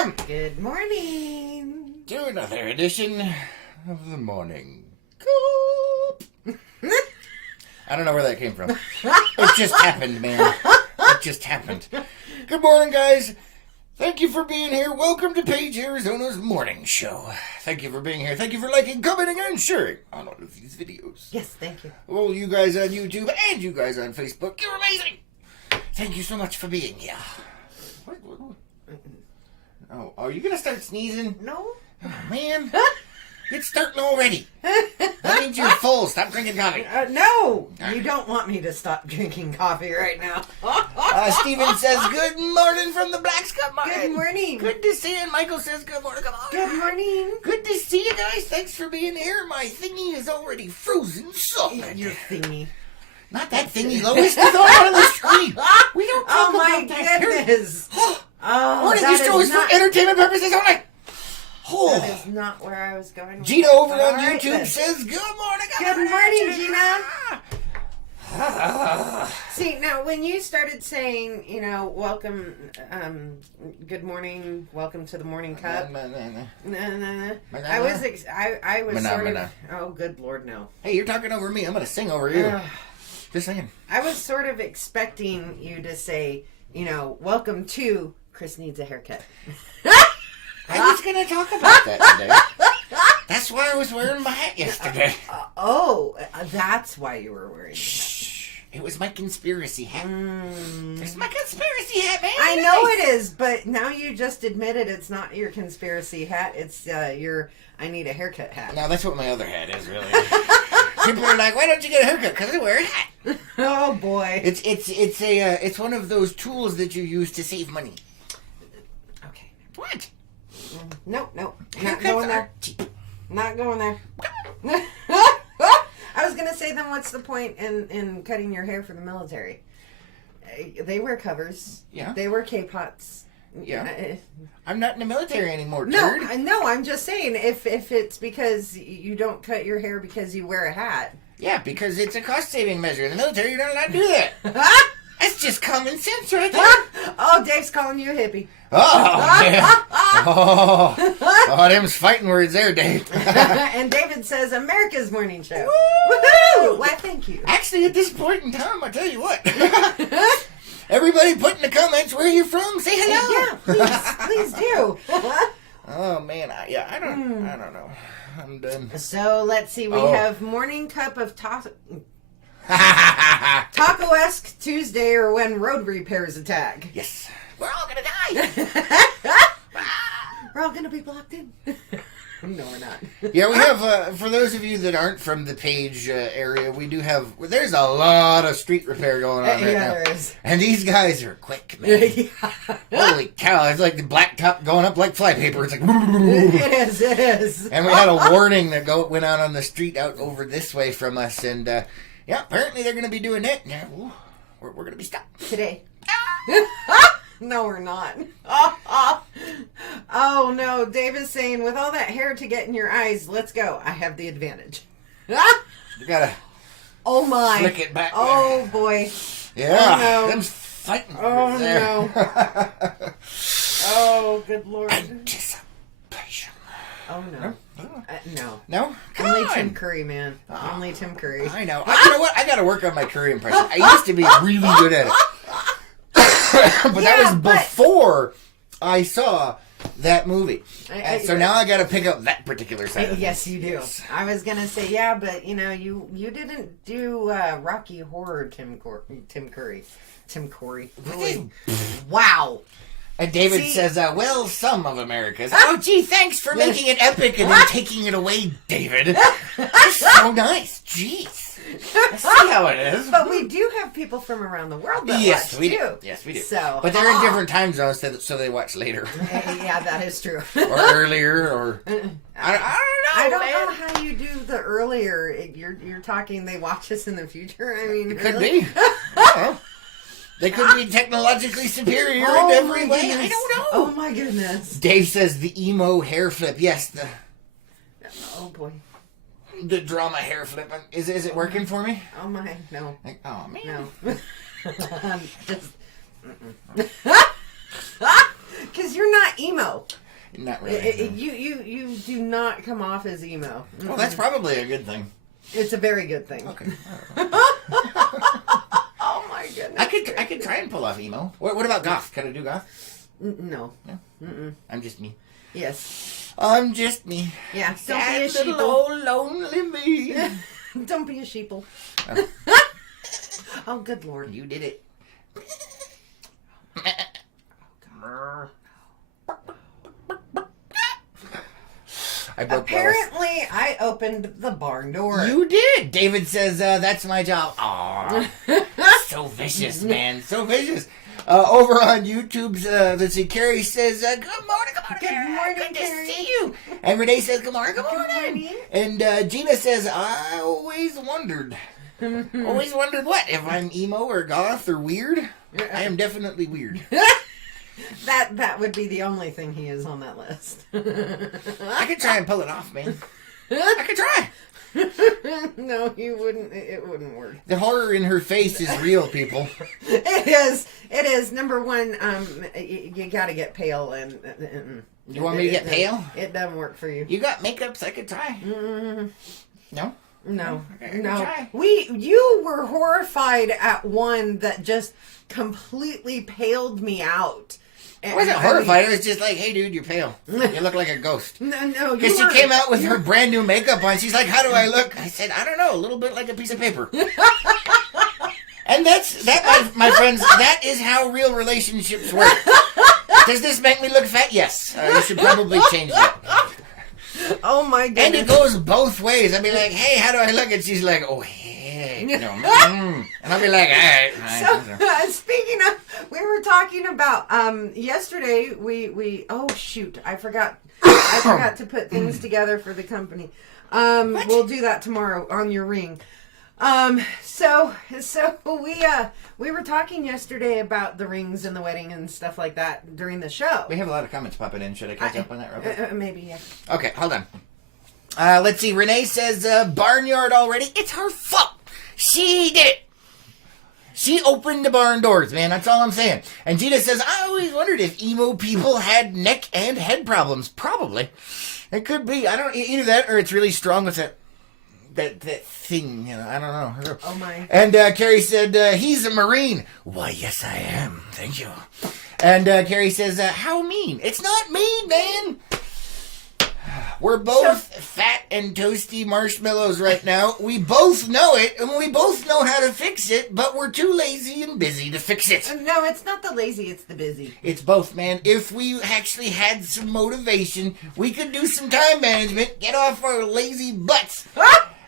Welcome Good morning. to another edition of the Morning Cup. I don't know where that came from. It just happened, man. It just happened. Good morning, guys. Thank you for being here. Welcome to Page, Arizona's morning show. Thank you for being here. Thank you for liking, commenting, and sharing on all of these videos. Yes, thank you. Well, you guys on YouTube and you guys on Facebook, you're amazing. Thank you so much for being here. What? Oh, are you going to start sneezing? No. Oh, man. It's starting already. That means you're full. Stop drinking coffee. No, you don't want me to stop drinking coffee right now. Steven says, good morning from the Black Scup Market. Good morning. Good to see you. And Michael says, good morning. Come on. Good morning. Good to see you guys. Thanks for being here. My thingy is already frozen solid. Your thingy. Not that thingy, Lois. It's all on the screen. We don't talk my about that. goodness. Morning, these shows for entertainment purposes only. That is not where I was going. Gina over on right, YouTube then. says, good morning. Good morning, Gina. See, now, when you started saying, welcome, good morning, welcome to the morning cup. I was sort of, oh, good Lord, no. Hey, you're talking over me. I'm going to sing over you. Just saying. I was sort of expecting you to say, welcome to Chris Needs a Haircut. I was going to talk about that today. That's why I was wearing my hat yesterday. That's why you were wearing Shh. It was my conspiracy hat. It's my conspiracy hat, man. I know it is, but now you just admitted it's not your conspiracy hat. It's your I need a haircut hat. No, that's what my other hat is, really. People are like, why don't you get a haircut? Because I wear a hat. Oh, boy. It's one of those tools that you use to save money. Okay. What? Nope. Not going there. Not going there. I was going to say, then what's the point in cutting your hair for the military? They wear covers. Yeah. They wear K-pots. Yeah. I'm not in the military anymore, No, turd. no, I'm just saying, if it's because you don't cut your hair because you wear a hat. Yeah, because it's a cost-saving measure. In the military, you're not allowed to do that. That's just common sense right there. Oh, Dave's calling you a hippie. Oh, man. Oh, them's fighting words there, Dave. And David says, America's morning show. Woo! Woohoo! Why, thank you. Actually, at this point in time, I tell you what. Everybody put in the comments where you're from. Say hello. Yeah, please do. Oh, man. I don't know. I'm done. So, let's see. We have morning cup of Taco-esque Tuesday, or when road repairs attack. Yes. We're all going to die. We're all going to be blocked in. No, we're not. Yeah, we have, for those of you that aren't from the Page area, there's a lot of street repair going on right now. Yeah, there is. And these guys are quick, man. Holy cow, it's like the blacktop going up like flypaper. It's like... It is. And we had a warning that went out on the street out over this way from us, and, yeah, apparently they're going to be doing it. Yeah, we're going to be stopped. Today. No, we're not. Oh, no. Dave is saying, with all that hair to get in your eyes, let's go. I have the advantage. You gotta flick it back Oh, boy. Yeah. Oh, no. Them's fighting Oh, there. no. Oh, good Lord. Anticipation. Oh, no. No. No? Come Only on. Tim Curry, man. Only Tim Curry. I know. You know what? I gotta work on my Curry impression. I used to be really good at it. But that was before I saw that movie. So now I gotta pick up that particular side. Yes, you do. I was gonna say, yeah, but you didn't do Rocky Horror Tim Curry. Really? Wow. And David says, well, some of America's. Oh, gee, thanks for making it epic and then taking it away, David. That's so nice. Jeez. I see how it is. But we do have people from around the world that watch, we too. do. Yes, we do. So, but they're in different time zones, so they watch later. Yeah, that is true. Or earlier, or... I don't know how you do the earlier. You're talking they watch us in the future? I mean, it could really? be. I don't know. They could be technologically superior in every way. Goodness. I don't know. Oh, my goodness. Dave says the emo hair flip. Yes, Oh, boy. The drama hair flip. Is it working for me? Oh, my. No. Oh, man. No. Just... Because you're not emo. Not really. You do not come off as emo. Well, that's probably a good thing. It's a very good thing. Okay. Oh my goodness. I could try and pull off emo. What about goth? Can I do goth? No. No? I'm just me. Yes. I'm just me. Yeah. Don't Sad be a little sheeple. old lonely me. Don't be a sheeple. Oh. Oh, good Lord. You did it. Apparently, I opened the barn door. You did. David says, that's my job. Aw. So vicious, man. So vicious. Over on YouTube's, let's see, Carrie says, good morning, Good morning, good Carrie. to see you. And Renee says, good morning, good morning. Good morning. And Gina says, I always wondered. Always wondered what? If I'm emo or goth or weird? I am definitely weird. That would be the only thing he is on that list. I could try and pull it off, man. I could try. No, you wouldn't. It wouldn't work. The horror in her face is real, people. It is. It is. Number one, you got to get pale, and You want me to get pale? It doesn't work for you. You got makeups I could try. No? No, Okay, no. try. You were horrified at one that just completely paled me out. I wasn't horrified. It was just like, hey, dude, you're pale. You look like a ghost. No, Because she came out with her brand new makeup on. She's like, how do I look? I said, I don't know. A little bit like a piece of paper. And my friends, that is how real relationships work. Does this make me look fat? Yes. You should probably change that. Oh, my goodness. And it goes both ways. I'd be like, hey, how do I look? And she's like, oh, heck no. And I'll be like, all right. So, speaking of, we were talking about, yesterday, we oh, shoot, I forgot to put things together for the company. We'll do that tomorrow on your ring. So we were talking yesterday about the rings and the wedding and stuff like that during the show. We have a lot of comments popping in. Should I catch up on that real quick? Maybe, yeah. Okay, hold on. Let's see. Renee says, barnyard already. It's her fault. She did it. She opened the barn doors, man. That's all I'm saying. And Gina says, I always wondered if emo people had neck and head problems. Probably. It could be. I don't either that or it's really strong with it. That thing, you know, I don't know. Oh, my. And Carrie said, he's a Marine. Why, yes, I am. Thank you. And Carrie says, how mean? It's not mean, man. We're both fat and toasty marshmallows right now. We both know it, and we both know how to fix it, but we're too lazy and busy to fix it. No, it's not the lazy, it's the busy. It's both, man. If we actually had some motivation, we could do some time management, get off our lazy butts,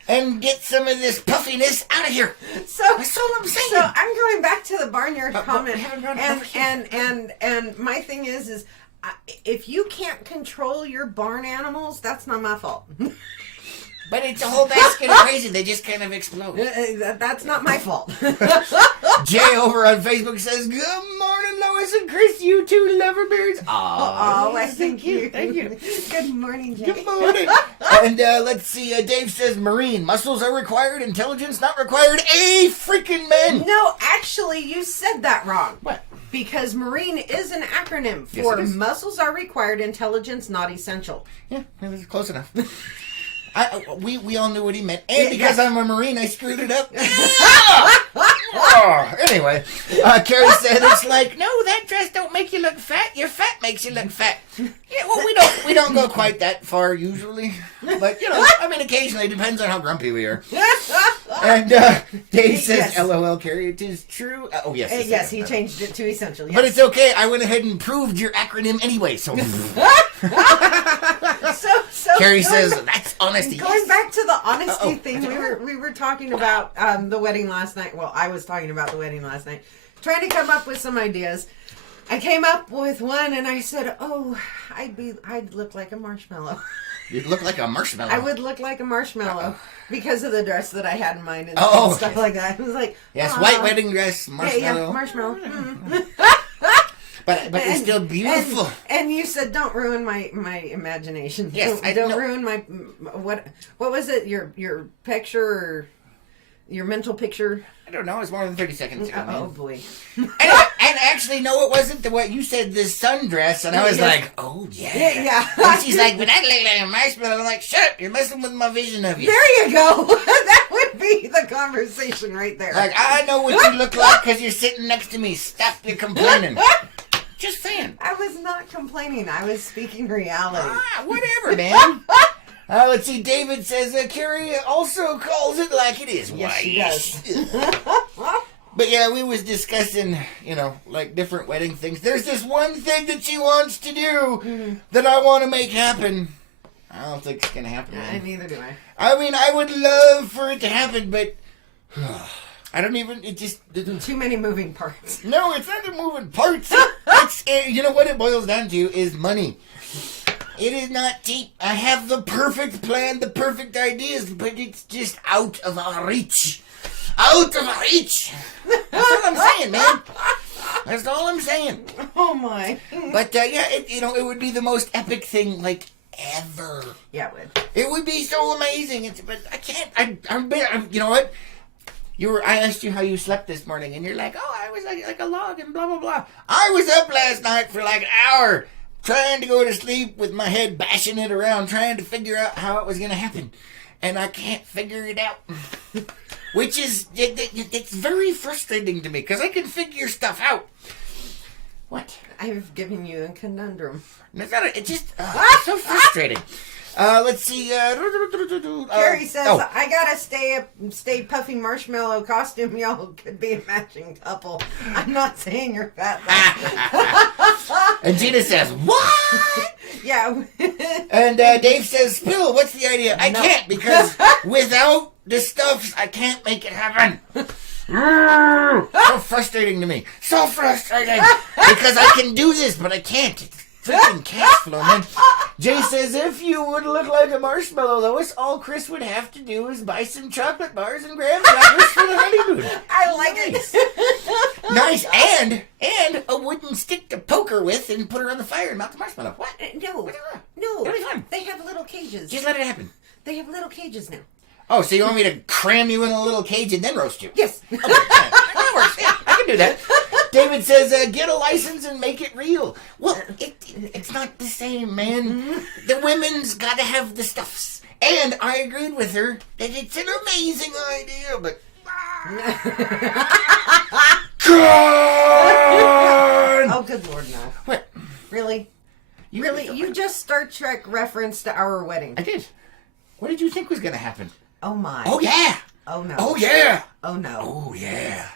and get some of this puffiness out of here. So that's all I'm saying. So I'm going back to the barnyard comment, and and my thing is if you can't control your barn animals, that's not my fault. But it's a whole basket of crazy. They just kind of explode. That's not my fault. Jay over on Facebook says, good morning, Lois and Chris. You two loverbirds. Oh, thank you. Thank you. Good morning, Jay. Good morning. And let's see. Dave says, Marine. Muscles are required. Intelligence not required. A freaking man. No, actually, you said that wrong. What? Because Marine is an acronym for muscles are required, intelligence not essential. Yeah, it was close enough. We all knew what he meant. And because I'm a Marine, I screwed it up. Anyway, Carrie said, it's like, no, that dress don't make you look fat. Your fat makes you look fat. Yeah, well, we don't go quite that far usually. But, you know, I mean, occasionally. It depends on how grumpy we are. And Dave says, LOL, Carrie, it is true. Oh, yes. Yes, he changed it to essential. Yes. But it's okay. I went ahead and proved your acronym anyway. So Carrie says, that's honesty. Going back to the honesty thing, we were talking about the wedding last night. Well, I was talking about the wedding last night. Trying to come up with some ideas. I came up with one and I said, I'd look like a marshmallow. You'd look like a marshmallow. I would look like a marshmallow because of the dress that I had in mind and stuff like that. It was like, yes, white wedding dress, marshmallow. Yeah, marshmallow. Mm-hmm. But it's still beautiful. And you said, don't ruin my imagination. Yes, don't ruin my what was it? Your picture or Your mental picture? I don't know. It's more than 30 seconds ago. Oh, boy. and actually, no, it wasn't what you said, the sundress. And I was like, oh, yeah. Yeah. And she's like, but I look like a marshmallow. I'm like, shut up. You're messing with my vision of you. There you go. That would be the conversation right there. Like, I know what you look like because you're sitting next to me. Stop your complaining. Just saying. I was not complaining. I was speaking reality. Whatever, man. Let's see. David says, Carrie also calls it like it is. Yes, she does. But yeah, we was discussing, like different wedding things. There's this one thing that she wants to do that I want to make happen. I don't think it's going to happen. Neither do I. I mean, I would love for it to happen, but I don't even, it just... Too many moving parts. No, it's not the moving parts. You know what it boils down to is money. It is not cheap. I have the perfect plan, the perfect ideas, but it's just out of our reach. Out of reach. That's all I'm saying, man. That's all I'm saying. Oh, my. But, yeah, it would be the most epic thing, like, ever. Yeah, it would. It would be so amazing. But I can't. I'm you know what? I asked you how you slept this morning, and you're like, oh, I was like a log and blah, blah, blah. I was up last night for like an hour trying to go to sleep with my head bashing it around, trying to figure out how it was going to happen. And I can't figure it out. Which is, it's very frustrating to me, because I can figure stuff out. What? I've given you a conundrum. It's just it's so frustrating. Let's see. Carrie says, I gotta stay puffy marshmallow costume. Y'all could be a matching couple. I'm not saying you're fat. And Gina says, what? Yeah. And Dave says, Bill, what's the idea? I can't, because without the stuffs, I can't make it happen. So frustrating to me. So frustrating. Because I can do this, but I can't. It's freaking cash flow, man. Jay says, if you would look like a marshmallow, Lois, all Chris would have to do is buy some chocolate bars and graham crackers for the honeymoon. I like it. Nice. And a wooden stick to poke her with and put her on the fire and melt the marshmallow. What? No. It'll be fun. They have little cages. Just let it happen. They have little cages now. Oh, so you want me to cram you in a little cage and then roast you? Yes. Okay. That works. Yeah, I can do that. David says, get a license and make it real. Well, it's not the same, man. Mm-hmm. The women's got to have the stuffs. And I agreed with her that it's an amazing idea, but... Oh, good Lord, no. What? Really? You just Star Trek referenced our wedding. I did. What did you think was going to happen? Oh, my. Oh, yeah. Oh, no. Oh, yeah. Oh, no. Oh, yeah.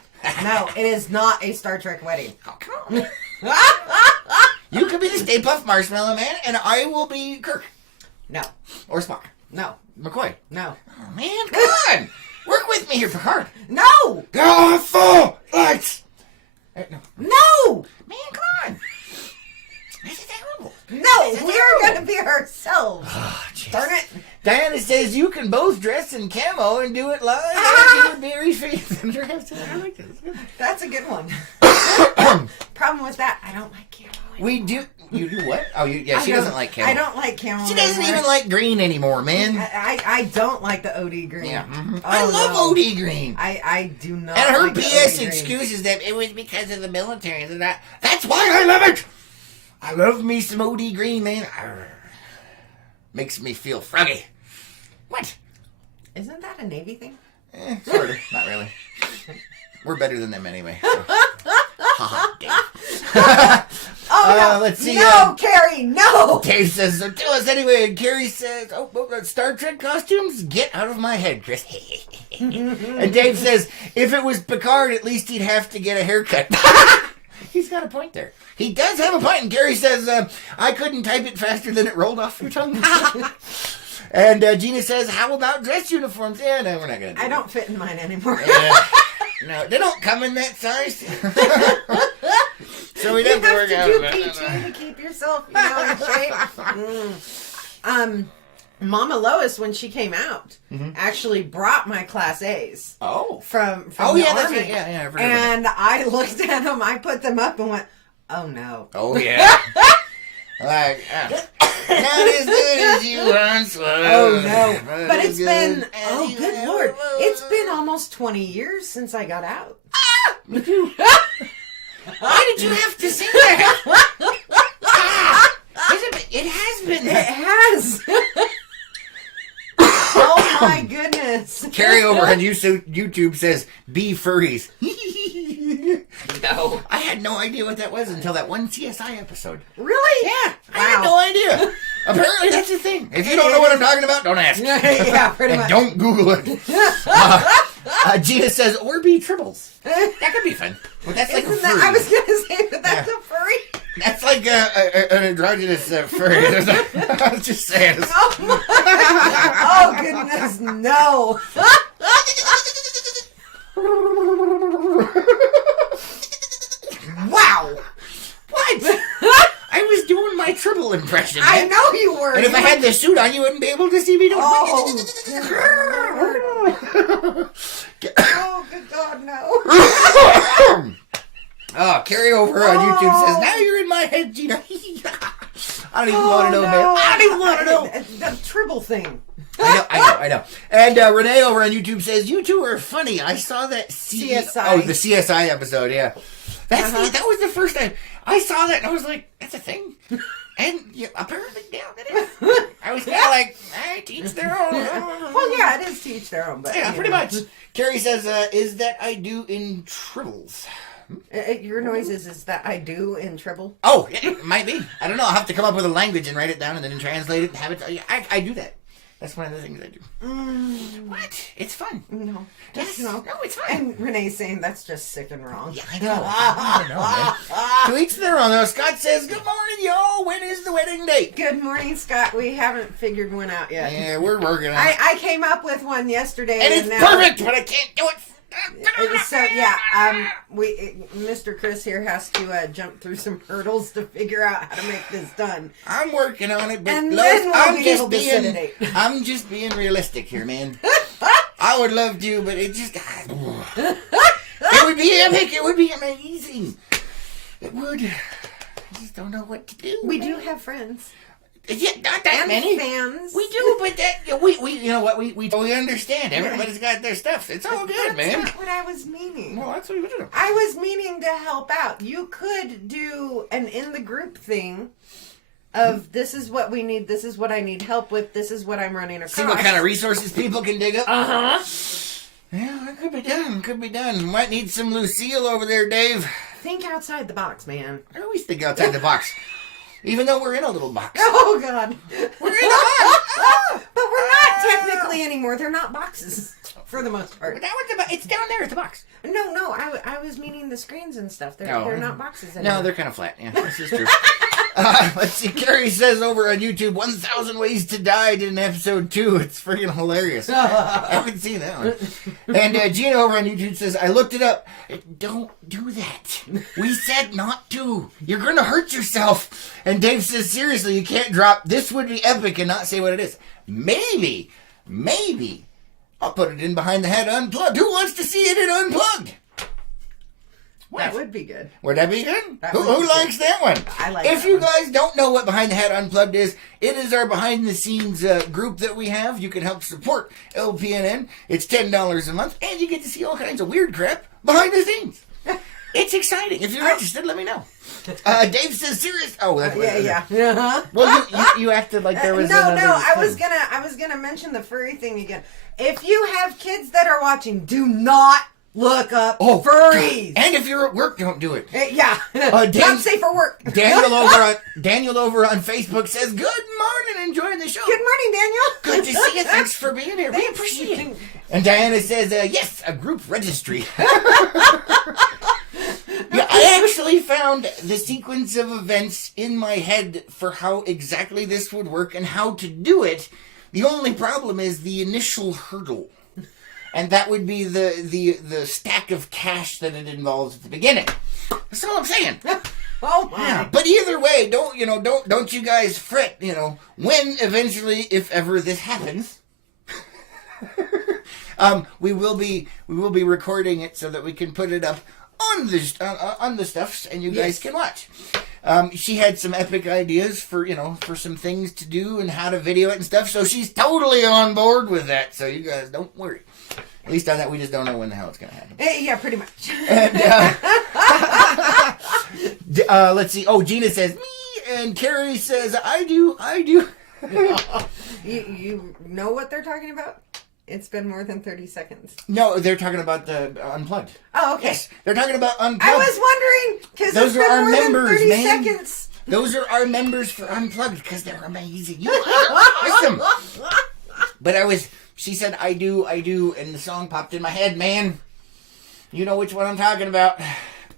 No, it is not a Star Trek wedding. Oh, come on. You could be the Stay Puft Marshmallow Man, and I will be Kirk. No. Or Spock. No. McCoy. No. Oh, man, come on. Work with me here, Picard. No. Go full lights. No. Man, come on. This is terrible. No, we are going to be ourselves. Oh, darn it. Diana says you can both dress in camo and do it live. I like this. That's a good one. Problem with that, I don't like camo anymore. We do. You do what? Oh, she doesn't like camo. I don't like camo. She doesn't even like green anymore, man. I don't like the OD green. Yeah. Mm-hmm. Oh, I love OD green. I do not. And her like BS excuse is that it was because of the military. And that's why I love it. I love me some OD green, man. Arr. Makes me feel froggy. What? Isn't that a Navy thing? Sort of. Not really. We're better than them anyway. So. Ha Dave. Oh, no. Let's see. No, Carrie, no. Dave says, so tell us anyway. And Carrie says, Star Trek costumes? Get out of my head, Chris. And Dave says, if it was Picard, at least he'd have to get a haircut. He's got a point there. He does have a point. And Gary says, I couldn't type it faster than it rolled off your tongue. And Gina says, how about dress uniforms? Yeah, no, we're not going to do I don't fit in mine anymore. No, they don't come in that size. So we have have to work out. You have to do PT to keep yourself in shape. Mama Lois, when she came out, actually brought my Class A's. Oh. From the Army. That's right. Yeah, I've heard of I looked at them, I put them up and went, oh no. Oh yeah. Like, not as good as you once was. Oh, no. But it's been, oh, good Lord. It's been almost 20 years since I got out. Me too. Why did you have to say that? It has been. It has. Oh, my goodness. Carryover on YouTube says, be furries. No. I had no idea what that was until that one CSI episode. Really? Yeah. Wow. I had no idea. Apparently that's the thing. If you don't know what I'm talking about, don't ask. Yeah, pretty much. Don't Google it. Gina says, or be tribbles. That could be fun. But that's like a furry. I was going to say, but that's a furry. That's like an androgynous furry. I was just saying. Oh, goodness, no. Wow. What? I was doing my tribble impression. I know you were. And if I had the suit on, you wouldn't be able to see me doing it. Oh, good God, no. Oh, Carryover on YouTube says, now you're in my head, Gina. I don't even want to know, man. I don't even want to know. The tribble thing. I know. And Renee over on YouTube says, you two are funny. I saw that CSI. Oh, the CSI episode, yeah. That was the first time. I saw that and I was like, that's a thing. And yeah, apparently, yeah, it is. I was kind of like, I teach their own. Well, yeah, it is teach their own. But yeah, pretty much. Carrie says, is that I do in tribbles. Your noise is that I do in tribble? Oh, yeah, it might be. I don't know. I'll have to come up with a language and write it down and then translate it and have it. I do that. That's one of the things I do. What? It's fun. No. Yes. No, it's fun. And Renee's saying that's just sick and wrong. Yeah, I know. I know, man. To each their own, though. Scott says, good morning, y'all. When is the wedding date? Good morning, Scott. We haven't figured one out yet. Yeah, we're working on it. I came up with one yesterday. And it's perfect, but I can't do it. So yeah, Mr. Chris here has to jump through some hurdles to figure out how to make this done. I'm working on it, but and then I'm just being realistic here, man. I would love to, but it just it would be epic. It would be amazing. It would. I just don't know what to do. We do have friends. Yeah, not that and many fans. We do, but we you know what we totally understand. Everybody's got their stuff. It's all good, man. That's not what I was meaning. Well, that's what you do. I was meaning to help out. You could do an in the group thing of this is what we need, this is what I need help with, this is what I'm running across. See what kind of resources people can dig up. Uh-huh. Yeah, it could be done. Could be done. Might need some Lucille over there, Dave. Think outside the box, man. I always think outside the box. Even though we're in a little box. Oh, God. We're in a box. But we're not technically anymore. They're not boxes, for the most part. It's down there at the box. No, I was meaning the screens and stuff. They're not boxes anymore. No, they're kind of flat. Yeah, this is true. Let's see. Carrie says over on YouTube, 1,000 Ways to Die did an episode 2. It's freaking hilarious. I haven't seen that one. And Gina over on YouTube says, I looked it up. Don't do that. We said not to. You're going to hurt yourself. And Dave says, seriously, you can't drop, this would be epic and not say what it is. Maybe, I'll put it in Behind the Head Unplugged. Who wants to see it in Unplugged? What? That would be good. Would that be good? Who likes that one? I like If you guys don't know what Behind the Hat Unplugged is, it is our behind-the-scenes group that we have. You can help support LPNN. It's $10 a month, and you get to see all kinds of weird crap behind the scenes. It's exciting. If you're interested, let me know. Dave says serious. Oh, that's yeah. Well, you acted like there was no. thing. I was gonna mention the furry thing again. If you have kids that are watching, do not look up furries. And if you're at work, don't do it. Yeah. Not safe for work. Daniel over on Facebook says, good morning, enjoying the show. Good morning, Daniel. Good to see you. Thanks for being here. We appreciate it. And Diana says, yes, a group registry. Yeah, I actually found the sequence of events in my head for how exactly this would work and how to do it. The only problem is the initial hurdle. And that would be the stack of cash that it involves at the beginning. That's all I'm saying. Oh my! Yeah, but either way, don't you guys fret. When eventually, if ever this happens, we will be recording it so that we can put it up on the stuffs, and you guys can watch. She had some epic ideas for some things to do and how to video it and stuff. So she's totally on board with that. So you guys don't worry. At least on that, we just don't know when the hell it's going to happen. Yeah, pretty much. And, let's see. Oh, Gina says, me. And Carrie says, I do. You know what they're talking about? It's been more than 30 seconds. No, they're talking about the Unplugged. Oh, okay. Yes, they're talking about Unplugged. I was wondering, because those are our members, than 30 man. seconds. Those are our members for Unplugged, because they're amazing. You guys are awesome. But she said, I do, and the song popped in my head, man. You know which one I'm talking about.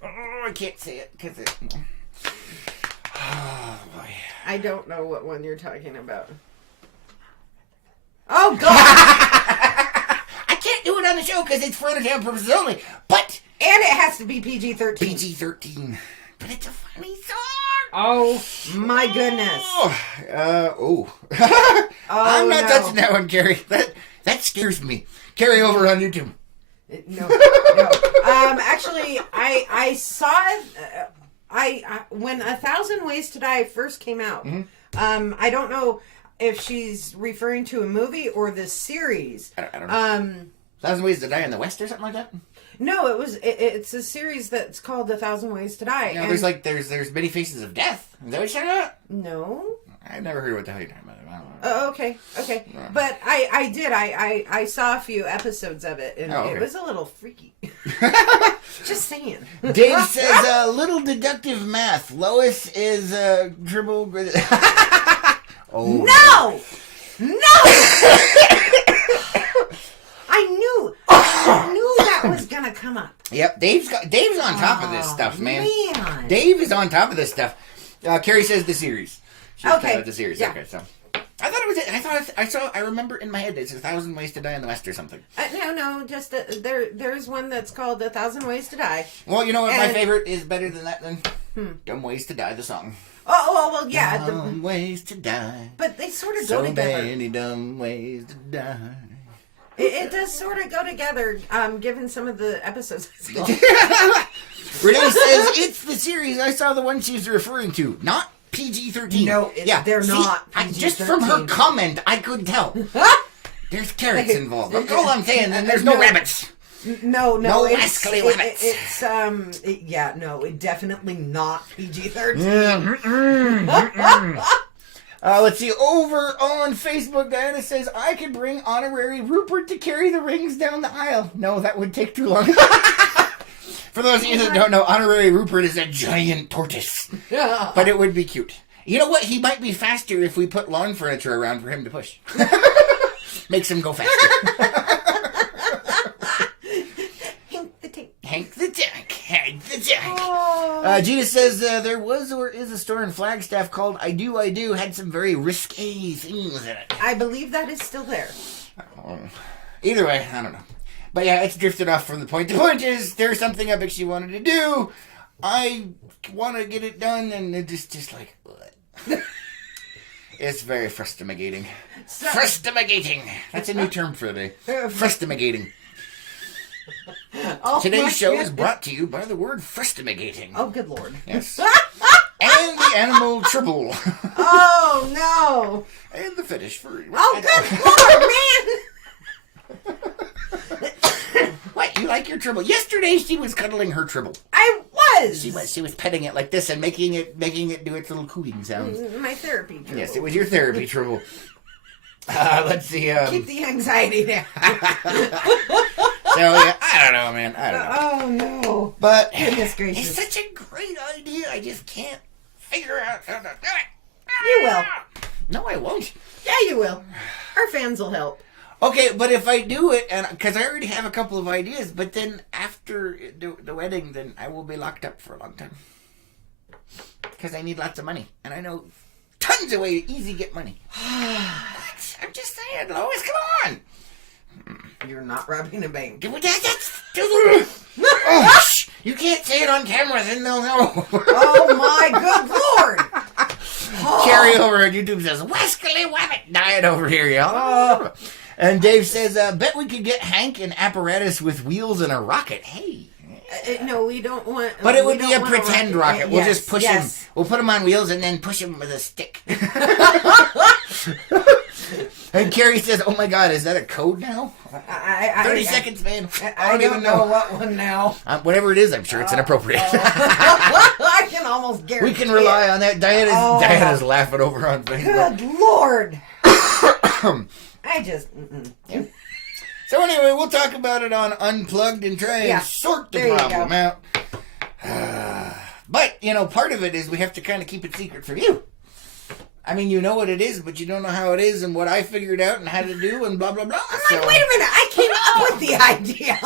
Oh, I can't say it, because it... Oh, boy. I don't know what one you're talking about. Oh, God! I can't do it on the show because it's for entertainment purposes only. But... And it has to be PG-13. PG-13. But it's a funny song. Oh, my goodness. I'm not touching that one, Carrie. That scares me. Carrie, over on YouTube. No. Actually, I saw it... when 1,000 Ways to Die first came out, I don't know if she's referring to a movie or the series. I don't know. 1,000 Ways to Die in the West or something like that? No, it's a series that's called 1,000 Ways to Die. No, there's Many Faces of Death. Is that what you're talking about? No. I've never heard what the hell you're talking about. Okay. No. But I saw a few episodes of it, and it was a little freaky. Just saying. Dave says, little deductive math. Lois is dribble. Oh. No! I knew that was gonna come up. Yep, Dave's on top of this stuff, man. Dave is on top of this stuff. Carrie says the series. She's okay. The series. Yeah. Okay, so I thought it was it. I remember in my head it's 1,000 Ways to Die in the West or something. No, just there's one that's called 1,000 Ways to Die. Well, you know what? My favorite is better than that. Dumb Ways to Die, the song. Oh, well, yeah. Dumb ways to die. But they sort of go together. So many dumb ways to die. It does sort of go together, given some of the episodes I saw. Renee says it's the series. I saw the one she's referring to, not PG-13. No, they're not PG-13. Just from her comment, I could tell. There's carrots involved. That's all I'm saying. And there's no rabbits. No, rascally rabbits. It's definitely not PG-13. Let's see. Over on Facebook, Diana says, I could bring honorary Rupert to carry the rings down the aisle. No, that would take too long. For those of you that don't know, honorary Rupert is a giant tortoise. But it would be cute. You know what? He might be faster if we put lawn furniture around for him to push. Makes him go faster. Hank the Tank. Oh. Gina says there was or is a store in Flagstaff called I Do, had some very risque things in it. I believe that is still there. Either way, I don't know. But yeah, it's drifted off from the point. The point is, there's something epic she wanted to do. I want to get it done, and it's just like... It's very frustigating. Frustigating. That's a new term for the day. Frustigating. Today's show is brought to you by the word frustigating. Oh, good Lord. Yes. And the animal tribble. Oh, no. And the fetish furry. Oh, good Lord, man. What? You like your tribble? Yesterday she was cuddling her tribble. I was. She was petting it like this and making it do its little cooing sounds. My therapy tribble. Yes, it was your therapy tribble. Let's see. Keep the anxiety down. So, yeah, I don't know, man. I don't know. Oh, no. But goodness gracious. It's such a great idea. I just can't figure out how to do it. You will. No, I won't. Yeah, you will. Our fans will help. Okay, but if I do it, and because I already have a couple of ideas, but then after the wedding, then I will be locked up for a long time. Because I need lots of money. And I know tons of ways to easy get money. I'm just saying, Lois, come on. You're not robbing a bank. Oh, shh. You can't say it on camera, then they'll know. Oh, my good Lord. Carrie over on YouTube says, Wescally Wabbit died over here, y'all. And Dave says, bet we could get Hank an apparatus with wheels and a rocket. Hey, No, we don't want. But it would be a pretend rocket. We'll just push him. We'll put him on wheels and then push him with a stick. And Carrie says, "Oh my God, is that a code now? 30 seconds, man. I don't even know what one now. Whatever it is, I'm sure it's inappropriate. I can almost guarantee. We can rely on that. Diana's laughing over on Facebook. Good Lord. I just. Yeah. So anyway, we'll talk about it on Unplugged and try and sort the problem out. But, part of it is we have to kind of keep it secret from you. I mean, you know what it is, but you don't know how it is and what I figured out and how to do and blah, blah, blah. I'm like, wait a minute, I came up with the idea.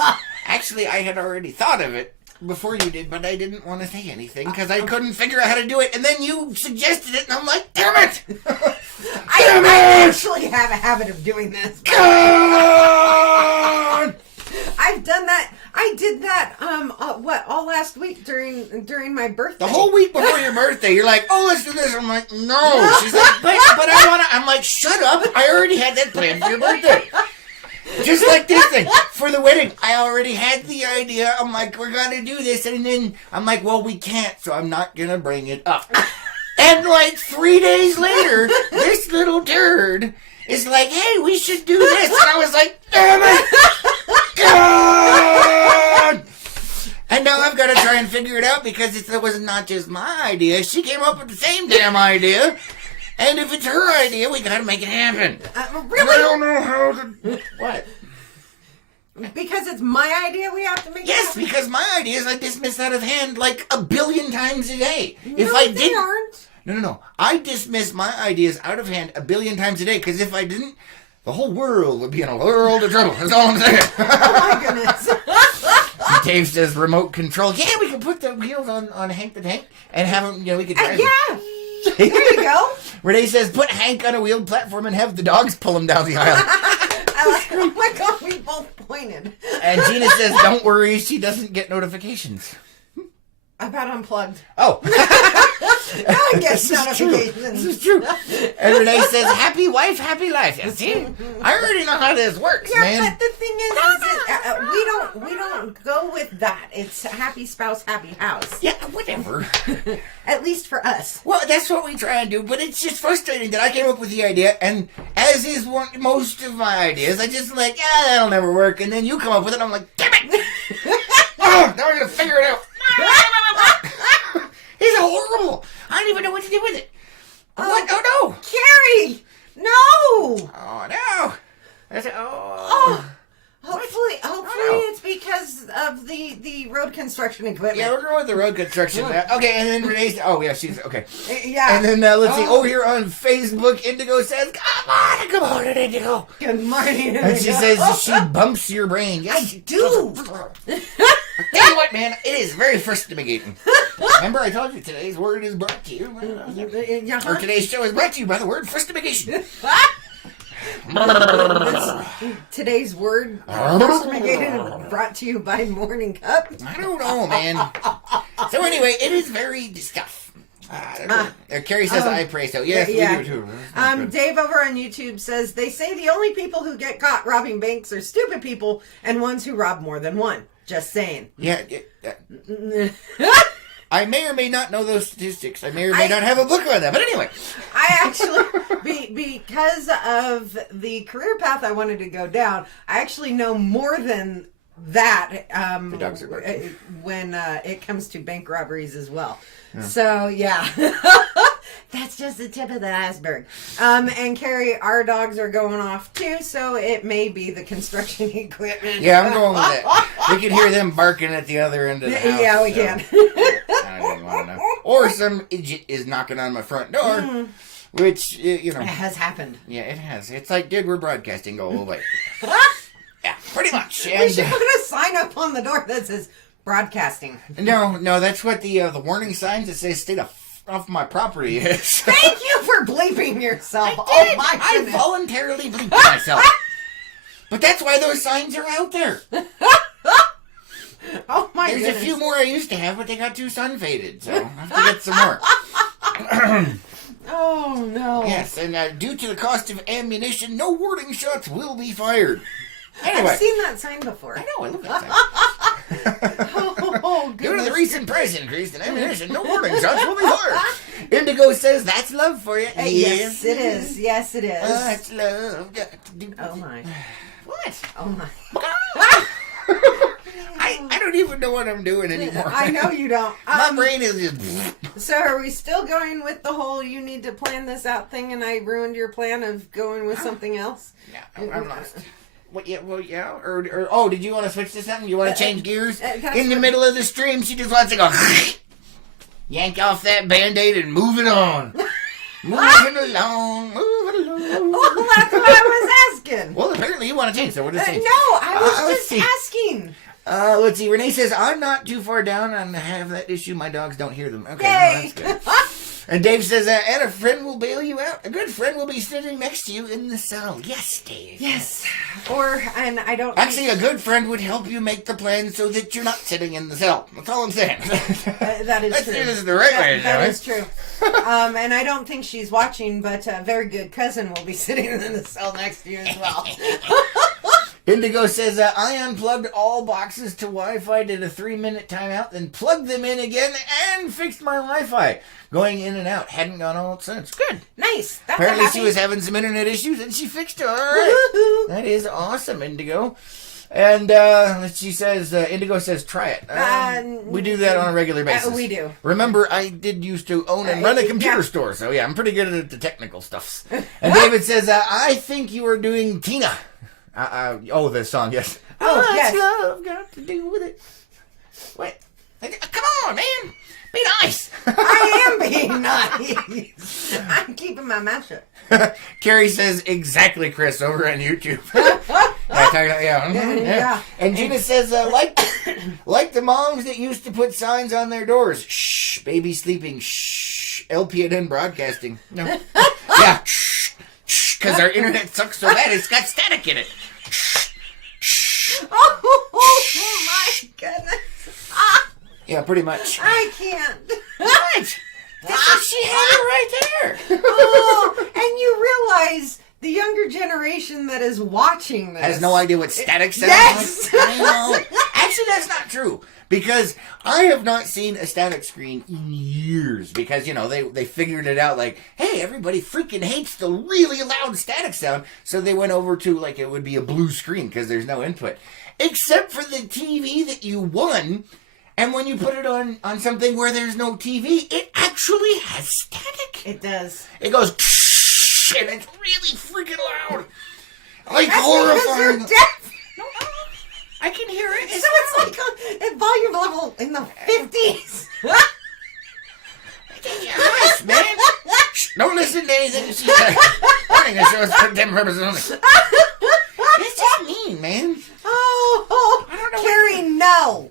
Actually, I had already thought of it before you did, but I didn't want to say anything because I couldn't figure out how to do it. And then you suggested it, and I'm like, damn it! I actually have a habit of doing this. God! I've done that. I did that, all last week during my birthday. The whole week before your birthday, you're like, oh, let's do this. I'm like, no. She's like, but I want to. I'm like, shut up. I already had that planned for your birthday. Just like this thing. For the wedding, I already had the idea. I'm like, we're going to do this. And then I'm like, well, we can't, so I'm not going to bring it up. And like 3 days later, this little turd is like, hey, we should do this. And I was like, damn it. God! And now I've got to try and figure it out because it was not just my idea. She came up with the same damn idea. And if it's her idea, we got to make it happen. Really? I don't know how to... What? Because it's my idea we have to make it Yes, happen? because my ideas I dismiss out of hand like 1 billion times a day. No, If I they didn't... aren't. No. I dismiss my ideas out of hand 1 billion times a day because if I didn't, the whole world would be in a world of trouble. That's all I'm saying. Oh, my goodness. Dave says remote control. Yeah, we can put the wheels on Hank the Tank and have him, we could drive him. Yeah. There you go. Renee says put Hank on a wheeled platform and have the dogs pull him down the aisle. Oh my God, we both pointed. And Gina says don't worry, she doesn't get notifications. About Unplugged. Oh. I guess notifications. This is true. And Renee says, happy wife, happy life. Yeah, see? I already know how this works, man. But the thing is we don't go with that. It's happy spouse, happy house. Yeah, whatever. At least for us. Well, that's what we try and do, but it's just frustrating that I came up with the idea, and as is most of my ideas, I just like, that'll never work, and then you come up with it, and I'm like, damn it! Oh, now I gotta figure it out. It's horrible. I don't even know what to do with it. What? Oh, no. Carrie! No! Oh, no. Hopefully it's because of the road construction equipment. Yeah, we're going with the road construction. Okay, and then Renee... Oh, yeah, she's... Okay. Yeah. And then, let's see. Over here on Facebook, Indigo says, Good morning, Indigo. Good morning, Indigo. And she says she bumps your brain. Yes, I do. Tell you what, man, it is very frustrating. Remember, I told you today's word is brought to you. Or today's show is brought to you by the word frustigation. Today's word brought to you by Morning Cup. I don't know, man. So anyway, it is very tough. Carrie says, I pray so. Yes, we do too. Dave over on YouTube says, they say the only people who get caught robbing banks are stupid people and ones who rob more than one. Just saying. Yeah. I may or may not know those statistics. I may or may not have a book on that. But anyway. I actually, because of the career path I wanted to go down, I actually know more than that the dogs are barking. When it comes to bank robberies as well. Yeah. So, yeah. That's just the tip of the iceberg. And Carrie, our dogs are going off too, so it may be the construction equipment. Yeah, I'm going with that. We can hear them barking at the other end of the house. Yeah, we can. I don't want to know. Or some idiot is knocking on my front door, which, It has happened. Yeah, it has. It's like, dude, we're broadcasting, go away. Yeah, pretty much. And we should put a sign up on the door that says broadcasting. No, that's what the warning signs that say stay off my property is. Thank you for bleeping yourself. I voluntarily bleeped myself. But that's why those signs are out there. Oh my goodness. There's a few more I used to have, but they got too sun faded, so I have to get some more. Oh no. Yes, and due to the cost of ammunition, no warning shots will be fired. Anyway. I've seen that sign before. I know, I love that sign. Oh, due to the recent price increase in ammunition, no warning shots will be fired. Indigo says that's love for you. Yes, it is. Yes, it is. That's love. Oh, my. What? Oh, my. I don't even know what I'm doing anymore. I know you don't. My brain is just... So are we still going with the whole you need to plan this out thing and I ruined your plan of going with something else? Yeah, I'm lost. What, yeah, well, yeah. Or oh, did you want to switch to something? You want to change gears? In the middle of the stream, she just wants to go... yank off that Band-Aid and move it on. Moving along. Well, that's what I was asking. Well, apparently you want to change, so we'll just change. No, I was just asking. Let's see. Renee says, I'm not too far down and have that issue. My dogs don't hear them. Okay, Yay. well, that's good. And Dave says, and a friend will bail you out. A good friend will be sitting next to you in the cell. Yes, Dave. Yes. And I don't... Actually, a good friend would help you make the plan so that you're not sitting in the cell. That's all I'm saying. That is true. This is the right way to do it. That is true. And I don't think she's watching, but a very good cousin will be sitting in the cell next to you as well. Indigo says, I unplugged all boxes to Wi-Fi, did a 3-minute timeout, then plugged them in again and fixed my Wi-Fi. Going in and out. Hadn't gone out since. Good. Nice. That's Apparently she was having some internet issues and she fixed it. All right. Woo-hoo. That is awesome, Indigo. And she says, Indigo says, try it. We do that on a regular basis. We do. Remember, I did used to own and run a computer store, so yeah, I'm pretty good at the technical stuffs. And David says, I think you are doing Tina. Oh, the song, yes. Oh, yes. What's love got to do with it? What? Come on, man. Be nice. I am being nice. I'm keeping my mouth shut. Carrie says, exactly, Chris, over on YouTube. Yeah. And Gina says, like the moms that used to put signs on their doors. Shh, baby sleeping. Shh, LPN broadcasting. No. Yeah, shh, shh, because our internet sucks so bad it's got static in it. Shh, shh. Oh my goodness. Yeah, pretty much. I can't. What? That's what she had it right there. Oh, and you realize the younger generation that is watching this has no idea what static sounds yes. like. I know. Actually, that's not true. Because I have not seen a static screen in years. Because, you know, they figured it out like, hey, everybody freaking hates the really loud static sound. So they went over to, like, it would be a blue screen because there's no input. Except for the TV that you won. And when you put it on something where there's no TV, it actually has static. It does. It goes, and it's really freaking loud. Like That's horrifying. You're deaf. No, I can hear it. So it's like a volume level in the 50s. Yes, man. Don't listen to anything she says. Running the show is for them purposes only. It's just mean, man. Oh, I don't know. Carrie, no.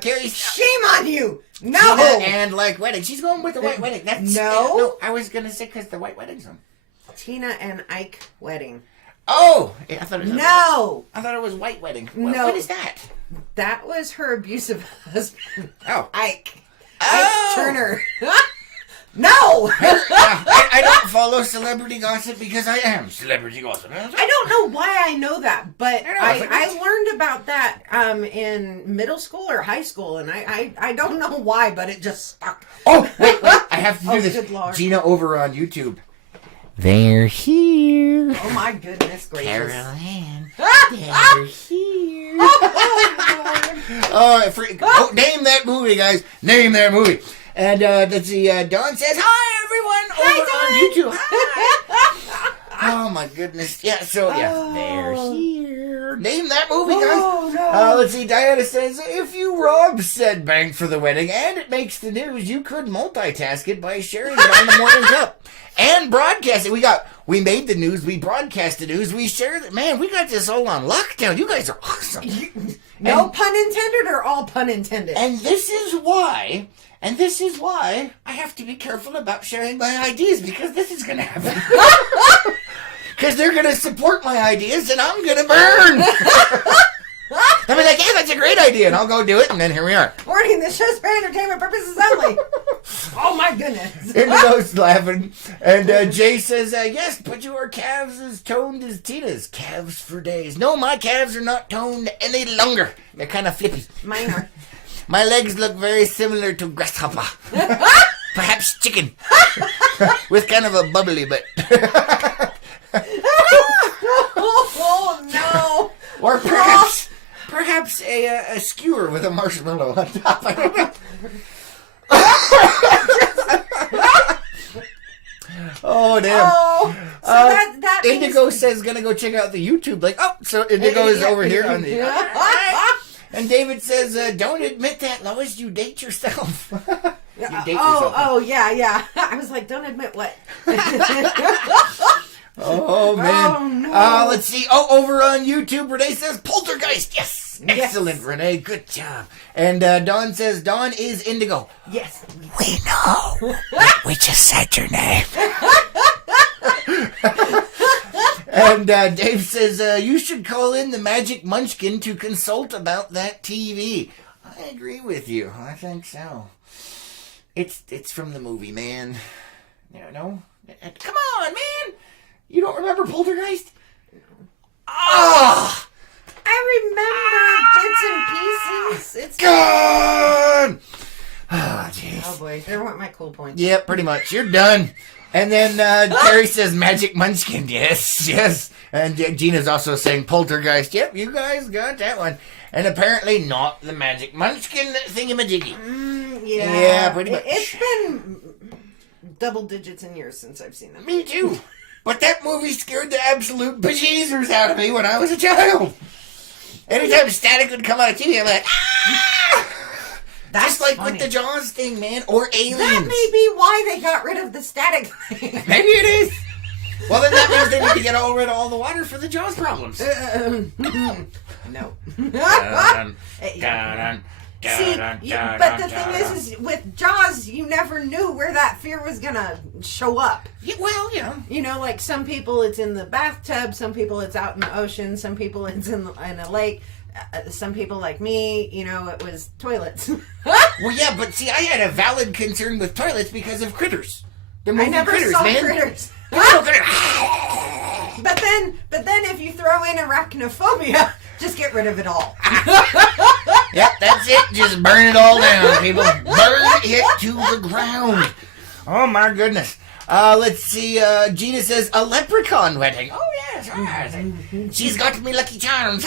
Carrie's Shame on you. No. Tina and like wedding. She's going with the white wedding. That's no. I was gonna say because the white wedding's on. Tina and Ike wedding. Oh, yeah, I thought it was no. I thought it was white wedding. No. What is that? That was her abusive husband. Oh, Ike. Oh. Ike Turner. No! I don't follow celebrity gossip because I am celebrity gossip. I don't know why I know that, but I learned about that in middle school or high school, and I don't know why, but it just stuck. Oh, wait, I have to do this. Good Lord. Gina over on YouTube. They're here. Oh my goodness gracious. Carol Ann. Ah! They're here. Oh, name that movie, guys. Name that movie. And let's see, Dawn says, hi, everyone, over on YouTube. Hi. Oh, my goodness. Yeah, so, yeah, they're here. Name that movie, guys. Oh, no. Let's see, Diana says, if you robbed said bank for the wedding and it makes the news, you could multitask it by sharing it on the Morning Cup. And broadcast it. We made the news, we broadcast the news, we shared it. Man, we got this all on lockdown. You guys are awesome. No pun intended or all pun intended? And this is why I have to be careful about sharing my ideas, because this is going to happen. Because they're going to support my ideas and I'm going to burn. I'll be like, yeah, that's a great idea, and I'll go do it, and then here we are. Warning, this show's for entertainment purposes only. Oh my goodness. Indigo's laughing, and Jay says, yes, but your calves as toned as Tina's. Calves for days. No, my calves are not toned any longer. They're kind of flippy. Mine are. My legs look very similar to grasshopper. Perhaps chicken. With kind of a bubbly butt. Oh, no. Or perhaps a skewer with a marshmallow on top. I don't know. Oh, damn. Oh, so that Indigo means... says gonna go check out the YouTube. Like, oh, so Indigo is over here on the... And David says, don't admit that, Lois. You date yourself. You date yourself. Oh, yeah. I was like, don't admit what? Oh, man. Oh, no. Let's see. Oh, over on YouTube, Renee says, Poltergeist. Yes. Excellent, Renee. Good job. And Dawn says, Dawn is Indigo. Yes. We know. We just said your name. And Dave says, you should call in the Magic Munchkin to consult about that TV. I agree with you. I think so. It's from the movie, man. No? Come on, man. You don't remember Poltergeist? Oh! I remember bits and pieces. It's gone! Oh, jeez. Oh, boy. There went my cool points. Yep, pretty much. You're done. And then Terry says Magic Munchkin. Yes. And Gina's also saying Poltergeist. Yep, you guys got that one. And apparently not the Magic Munchkin thingamajiggy. Yeah, pretty much. It's been double digits in years since I've seen them. Me too. But that movie scared the absolute bejesus out of me when I was a child. Anytime static would come out of TV, I'm like, ah! That's just like funny. with the Jaws thing, man, or Aliens. That may be why they got rid of the static thing. Maybe it is. Well, then that means they need to get rid of all the water for the Jaws problems. No. See, but the thing is with Jaws, you never knew where that fear was gonna show up. Yeah, well, yeah. You know, like some people it's in the bathtub, some people it's out in the ocean, some people it's in a lake. Some people like me, you know, it was toilets. Well, yeah, but see, I had a valid concern with toilets because of Critters. The movie I never Critters, saw man. Critters. Critters. But then if you throw in arachnophobia, just get rid of it all. Yep, that's it. Just burn it all down, people. Burn it to the ground. Oh, my goodness. Let's see. Gina says, a leprechaun wedding. Oh, yes. She's got me Lucky Charms.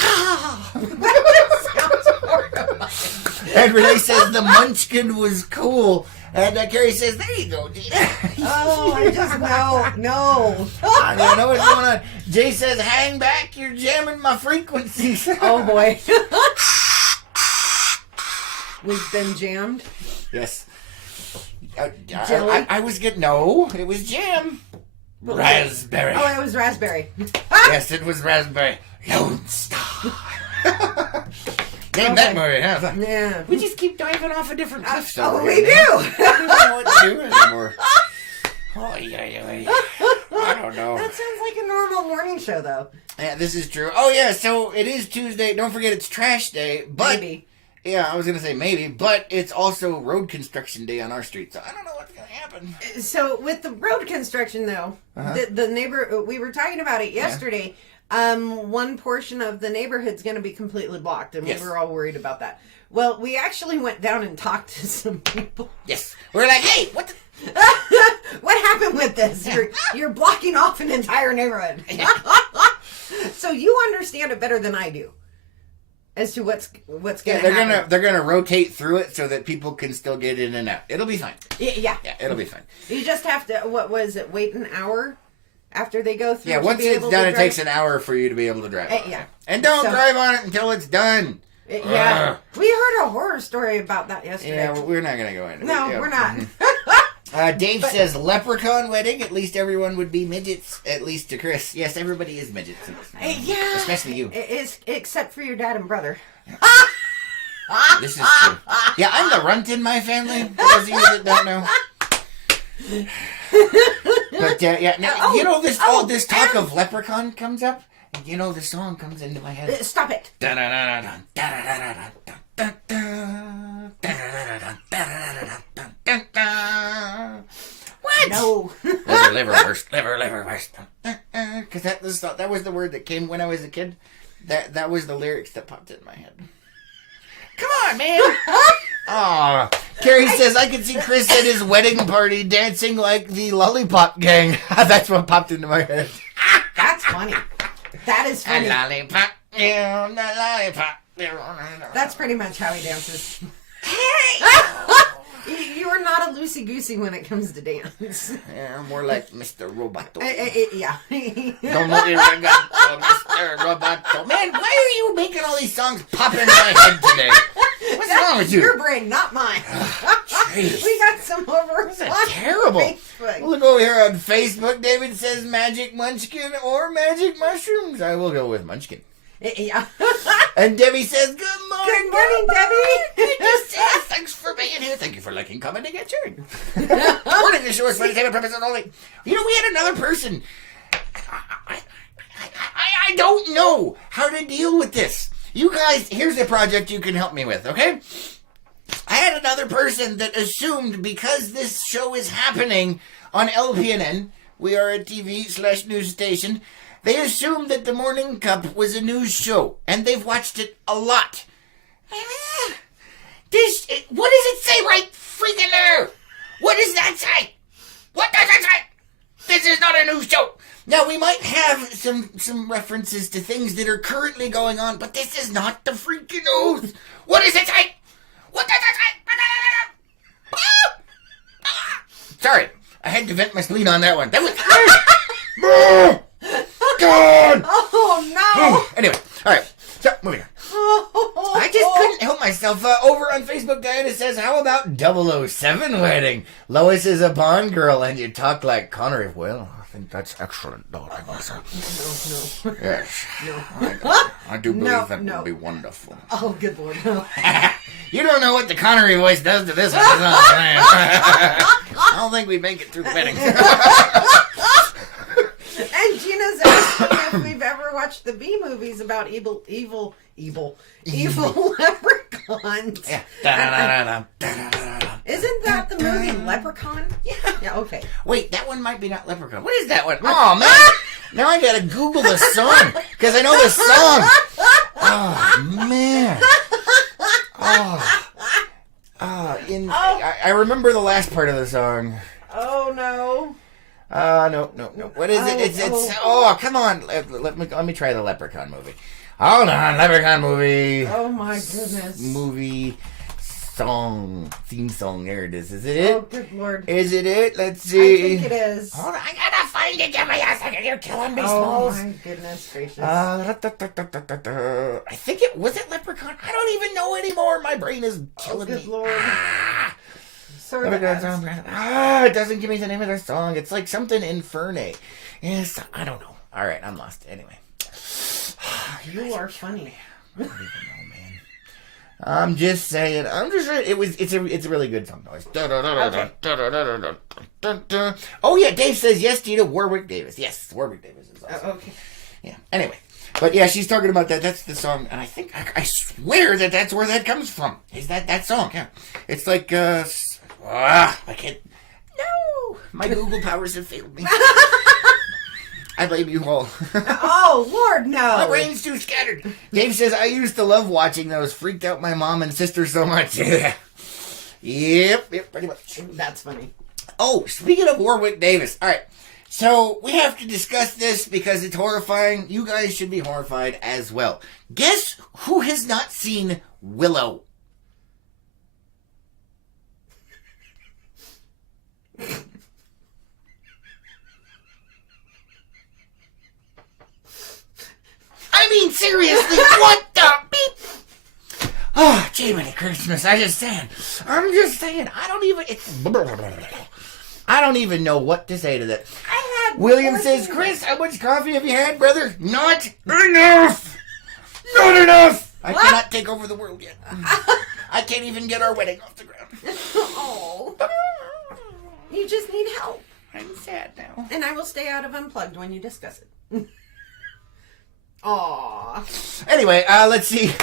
And Renee says, the Munchkin was cool. And Carrie says, there you go, Gina. Oh, I just, no. I don't know what's going on. Jay says, hang back. You're jamming my frequencies. Oh, boy. We've been jammed. Yes. I was getting... No, it was jam. Raspberry. Oh, it was raspberry. Yes, it was raspberry. Lone Star. Name that movie, huh? Yeah. We just keep diving off of different cliffs. Oh, we do. I don't know what to do anymore. Oh, yeah. I don't know. That sounds like a normal morning show, though. Yeah, this is true. Oh, yeah, so it is Tuesday. Don't forget it's trash day. But maybe. Yeah, I was going to say maybe, but it's also road construction day on our street, so I don't know what's going to happen. So with the road construction, though, the neighbor, we were talking about it yesterday. Yeah. One portion of the neighborhood's going to be completely blocked, and we were all worried about that. Well, we actually went down and talked to some people. Yes. We're like, hey, what the... What happened with this? You're blocking off an entire neighborhood. So you understand it better than I do. As to what's going to happen. They're gonna rotate through it so that people can still get in and out. It'll be fine. Yeah, it'll be fine. You just have to. What was it? Wait an hour after they go through. Yeah, once it's done, it takes an hour for you to be able to drive. Yeah, and don't drive on it until it's done. Yeah, we heard a horror story about that yesterday. Yeah, well, we're not gonna go into it. No, we're not. Dave says leprechaun wedding. At least everyone would be midgets. At least to Chris. Yes, everybody is midgets. Yeah, especially you. Except for your dad and brother. This is true. Yeah, I'm the runt in my family. For those of you that don't know. But yeah, now you know this. All this talk of leprechaun comes up. And you know the song comes into my head. Stop it. What? No. Liver worst. Because that was the word that came when I was a kid. That was the lyrics that popped in my head. Come on, man. Aw. Carrie says, I can see Chris at his wedding party dancing like the Lollipop Gang. That's what popped into my head. That's funny. That is funny. A lollipop, yeah, a lollipop. That's pretty much how he dances. You are not a loosey-goosey when it comes to dance. Yeah, more like Mr. Roboto. Yeah. Don't know your regato, Mr. Roboto. Man, why are you making all these songs pop into my head today? What's wrong with you? Your brain, not mine. We got some over on terrible. Facebook. Look over here on Facebook. David says Magic Munchkin or Magic Mushrooms. I will go with Munchkin. Yeah. And Debbie says, good morning. Good morning, Debbie. Thanks for being here. Thank you for liking, commenting, and sharing. Morning, the show is for entertainment purposes only. You know, we had another person. I don't know how to deal with this. You guys, here's a project you can help me with, okay? I had another person that assumed because this show is happening on LPNN, we are a TV/news station, they assumed that the Morning Cup was a news show, and they've watched it a lot. What does it say right freaking there? What does that say? What does it say? This is not a news show. Now, we might have some references to things that are currently going on, but this is not the freaking news. What does it say? What does it say? Sorry, I had to vent my spleen on that one. That was... God! Oh, no! Anyway, all right. So, moving on. I just couldn't help myself. Over on Facebook, Diana says, how about 007 wedding? Lois is a Bond girl and you talk like Connery. Well, I think that's excellent, darling. No. Yes. No. I do believe that would be wonderful. Oh, good Lord, no. You don't know what the Connery voice does to this one. I don't think we'd make it through the wedding. And Gina's asking if we've ever watched the B movies about evil leprechauns. Yeah. Isn't that the movie Leprechaun? Yeah, okay. Wait, that one might be not Leprechaun. What is that one? Oh, man. Now I gotta Google the song. Because I know the song. Oh, man. I remember the last part of the song. Oh, no. No. What is it? It's come on. Let me try the Leprechaun movie. Hold on, Leprechaun movie. Oh my goodness. Movie theme song. There it is. Is it it? Oh, good Lord. Is it it? Let's see. I think it is. Hold on, I gotta find it. Give me a second. You're killing me, Oh Smalls. my goodness gracious. I think it was it Leprechaun. I don't even know anymore. My brain is killing me. Good Lord. It doesn't give me the name of the song. It's like something Inferne. Yes, I don't know. All right, I'm lost. Anyway, you are funny. I don't even know, man. I'm just saying. It's a really good song. Okay. Oh yeah, Dave says yes. Gina, Warwick Davis. Yes, Warwick Davis is awesome. Okay. Yeah. Anyway. But yeah, she's talking about that. That's the song, and I think I swear that's where that comes from. Is that song? Yeah, it's like I can't. No, my Google powers have failed me. I blame you all. Oh Lord, no! My brain's too scattered. Dave says I used to love watching those. Freaked out my mom and sister so much. Yeah. Yep, pretty much. That's funny. Oh, speaking of Warwick Davis, all right. So, we have to discuss this because it's horrifying. You guys should be horrified as well. Guess who has not seen Willow? I mean, seriously, what the beep? Oh, gee, Merry Christmas. I'm just saying. I don't even know what to say to that. William says, Chris, how much coffee have you had, brother? Not enough. Not enough. I cannot take over the world yet. I can't even get our wedding off the ground. Oh. You just need help. I'm sad now. And I will stay out of Unplugged when you discuss it. Aww. Anyway, let's see.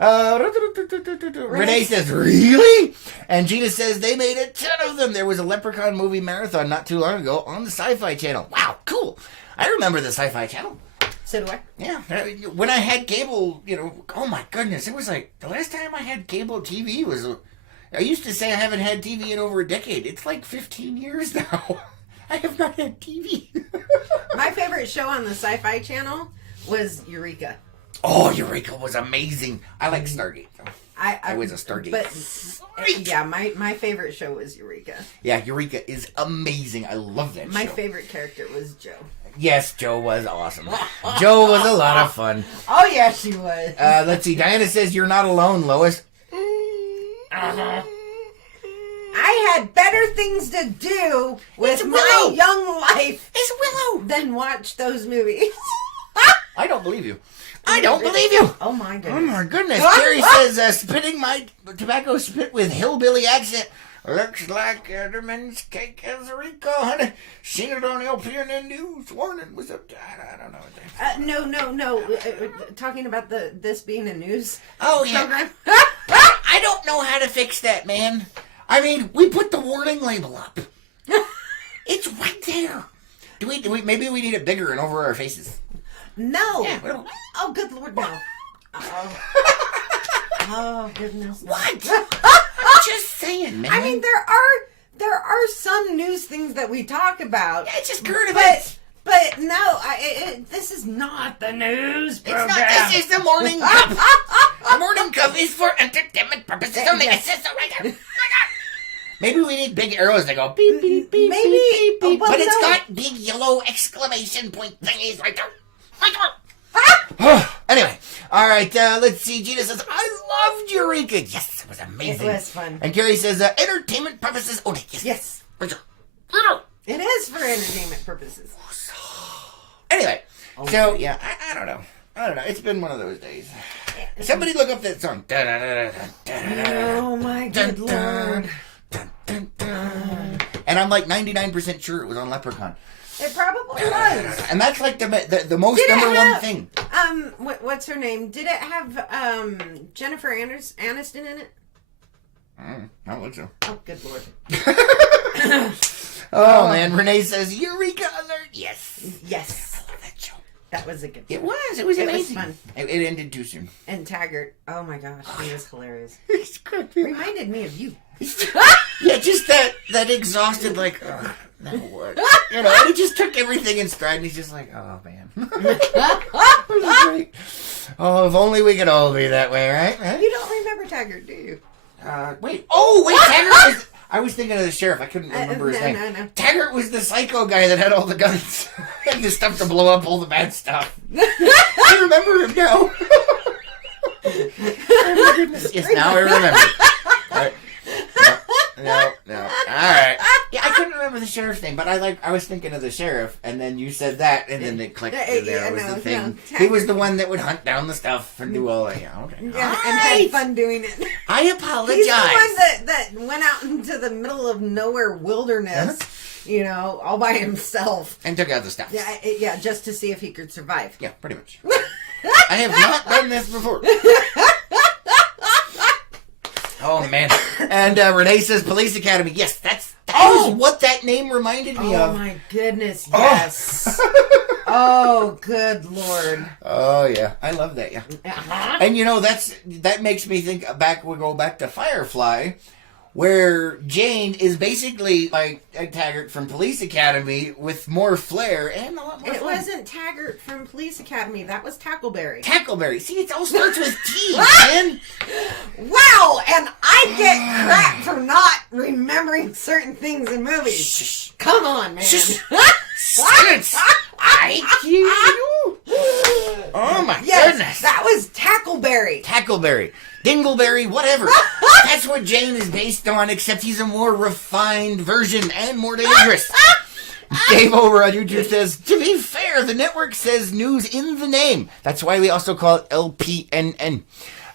Renee says, really? And Gina says, they made a ton of them. There was a Leprechaun movie marathon not too long ago on the Sci-Fi Channel. Wow, cool. I remember the Sci-Fi Channel. So do I. Yeah. When I had cable, oh my goodness, it was like the last time I had cable TV was. I used to say I haven't had TV in over a decade. It's like 15 years now. I have not had TV. My favorite show on the Sci-Fi Channel was Eureka. Oh, Eureka was amazing. I like Stargate, though. I was a Stargate. But yeah, my favorite show was Eureka. Yeah, Eureka is amazing. I love that show. My favorite character was Joe. Yes, Joe was awesome. Joe was a lot of fun. Oh, yeah, she was. Let's see. Diana says, you're not alone, Lois. I had better things to do with my young life than watch those movies. I don't believe you. I don't believe you. Oh, my goodness. Oh, my goodness. Carrie says, spitting my tobacco spit with hillbilly accent. Looks like Edderman's cake has a recall, honey. Seen it on LP and the news. Warning was up to, I don't know. No. Talking about this being a news program. I don't know how to fix that, man. I mean, we put the warning label up. It's right there. Do we? Maybe we need it bigger and over our faces. No. Yeah, oh, good Lord, no. Oh, goodness. What? Just saying, man. I mean, there are some news things that we talk about. Yeah, it's just current events. But no, this is not the news program. It's not. This is the morning cup. The morning cup is for entertainment purposes only. It says so right there. Maybe we need big arrows that go beep, beep, beep, maybe, beep, beep, beep. But it's got big yellow exclamation point thingies right there. Anyway, all right, let's see. Gina says, I loved Eureka. Yes, it was amazing. It was fun. And Carrie says, entertainment purposes only. Yes. It is for entertainment purposes. Anyway, so, yeah, I don't know. It's been one of those days. Somebody look up that song. Oh, my good Lord. And I'm like 99% sure it was on Leprechaun. It probably was. And that's like the most number one thing. What's her name? Did it have Jennifer Aniston in it? I don't think so. Oh, good Lord. Oh, man. Renee says, Eureka alert. Yes. Yes. I love that show. That was a good show. It was. It was amazing. Was fun. It ended too soon. And Taggart. Oh, my gosh. He was hilarious. It's good. Reminded me of you. Yeah, just that exhausted, like, oh, now what? And he just took everything in stride, and he's just like, oh, man. Great. Oh, if only we could all be that way, right? You don't remember Taggart, do you? Wait. Oh, wait, Taggart was... I was thinking of the sheriff. I couldn't remember his name. No. Taggart was the psycho guy that had all the guns and the stuff to blow up all the bad stuff. I remember him now. Oh, my goodness. Yes, now I remember. All right. No. All right. Yeah, I couldn't remember the sheriff's name, but I was thinking of the sheriff, and then you said that, and then it clicked. There was the thing. He was the one that would hunt down the stuff and do all that. Yeah, okay. Yeah, and had fun doing it. I apologize. He's the one that went out into the middle of nowhere wilderness, all by himself. And took out the stuff. Yeah, just to see if he could survive. Yeah, pretty much. I have not done this before. Oh, man. And Renee says Police Academy. Yes, that is what that name reminded me of. Oh, my goodness, yes. Oh, good Lord. Oh, yeah. I love that, yeah. Uh-huh. And, that makes me think we go back to Firefly, where Jane is basically like Taggart from Police Academy with more flair and a lot more It fun. wasn't Taggart from Police Academy. That was Tackleberry. Tackleberry. See, it all starts with T, man. Wow, and I get crap for not remembering certain things in movies. Shh. Come on, man. Shh. Silence. I hear you. Oh, my goodness. That was Tackleberry. Tackleberry. Dingleberry, whatever. That's what Jane is based on, except he's a more refined version and more dangerous. Dave over on YouTube says, to be fair, the network says news in the name. That's why we also call it LPNN.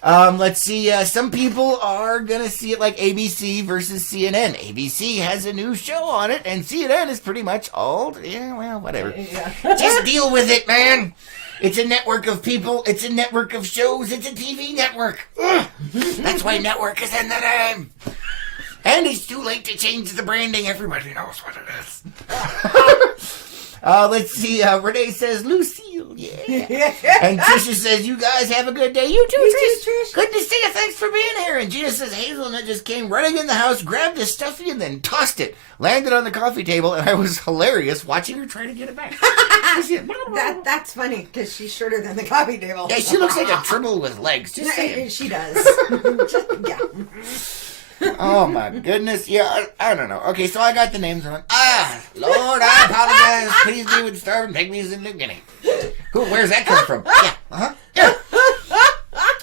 Let's see, some people are gonna see it like ABC versus CNN. ABC has a new show on it, and CNN is pretty much all, whatever. Yeah. Just deal with it, man. It's a network of people. It's a network of shows. It's a TV network. Ugh. That's why network is in the name. And it's too late to change the branding. Everybody knows what it is. Let's see. Renee says, Lucille, yeah. And Trisha says, you guys have a good day. You too, Trish. Good to see you. Thanks for being here. And Gina says, Hazelnut just came running in the house, grabbed a stuffy, and then tossed it. Landed on the coffee table, and I was hilarious watching her try to get it back. That's funny, because she's shorter than the coffee table. Yeah, she looks like a Tribble with legs. Just saying. She does. Yeah. Oh, my goodness. Yeah, I don't know. Okay, so I got the names wrong. Lord, I apologize. Please be with starving pygmies in New Guinea. Where's that come from? Yeah, yeah.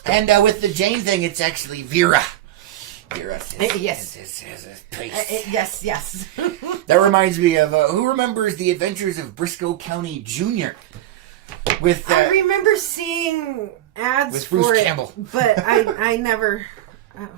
And with the Jane thing, it's actually Vera. Vera says, yes. Yes. That reminds me of, who remembers the adventures of Briscoe County Jr.? I remember seeing ads with for Bruce it, Campbell. But I never...